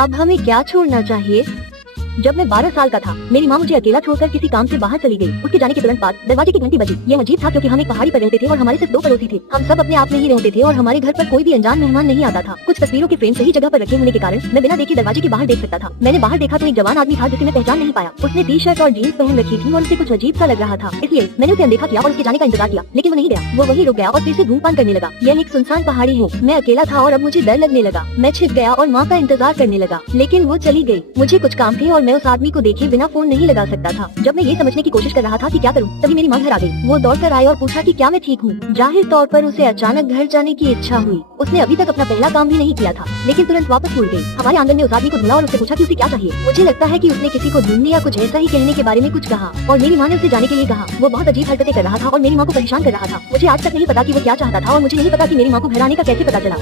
अब हमें क्या छोड़ना चाहिए? जब मैं 12 साल का था, मेरी माँ मुझे अकेला छोड़कर किसी काम से बाहर चली गई। उसके जाने के तुरंत बाद दरवाजे की घंटी बजी। यह अजीब था क्योंकि हम एक पहाड़ी पर रहते थे और हमारे सिर्फ 2 पड़ोसी थे। हम सब अपने आप में ही रहते थे और हमारे घर पर कोई भी अनजान मेहमान नहीं आता था। कुछ तस्वीरों के फ्रेम सही जगह पर रखे होने के कारण मैं बिना देखे दरवाजे के बाहर देख सकता था। मैंने बाहर देखा तो एक जवान आदमी था जिसे मैं पहचान नहीं पाया। उसने टी शर्ट और जीन्स पहन रखी थी और उसे कुछ अजीब सा लग रहा था, इसलिए मैंने उसे अनदेखा किया और उसके जाने का इंतजार किया, लेकिन वो नहीं गया। वो वहीं रुक गया और फिर से धूम्रपान करने लगा। यह एक सुनसान पहाड़ी है। मैं अकेला था और अब मुझे डर लगने लगा। मैं छिप गया और माँ का इंतजार करने लगा, लेकिन वो चली गई। मुझे कुछ काम थे और मैं उस आदमी को देखे बिना फोन नहीं लगा सकता था। जब मैं ये समझने की कोशिश कर रहा था कि क्या करूं, तभी मेरी माँ घर आ गई। वो दौड़कर आई और पूछा कि क्या मैं ठीक हूँ। जाहिर तौर पर उसे अचानक घर जाने की इच्छा हुई। उसने अभी तक अपना पहला काम भी नहीं किया था, लेकिन तुरंत वापस मुड़ गई। हमारे आंगन में उस आदमी को ढूंढा और उससे पूछा कि उसे क्या चाहिए। मुझे लगता है कि उसने किसी को ढूंढने या कुछ ऐसा ही कहने के बारे में कुछ कहा और मेरी माँ ने उसे जाने के लिए कहा। वो बहुत अजीब हरकतें कर रहा था और मेरी माँ को परेशान कर रहा था। मुझे आज तक नहीं पता कि वो क्या चाहता था और मुझे नहीं पता कि मेरी माँ को घर आने का कैसे पता चला।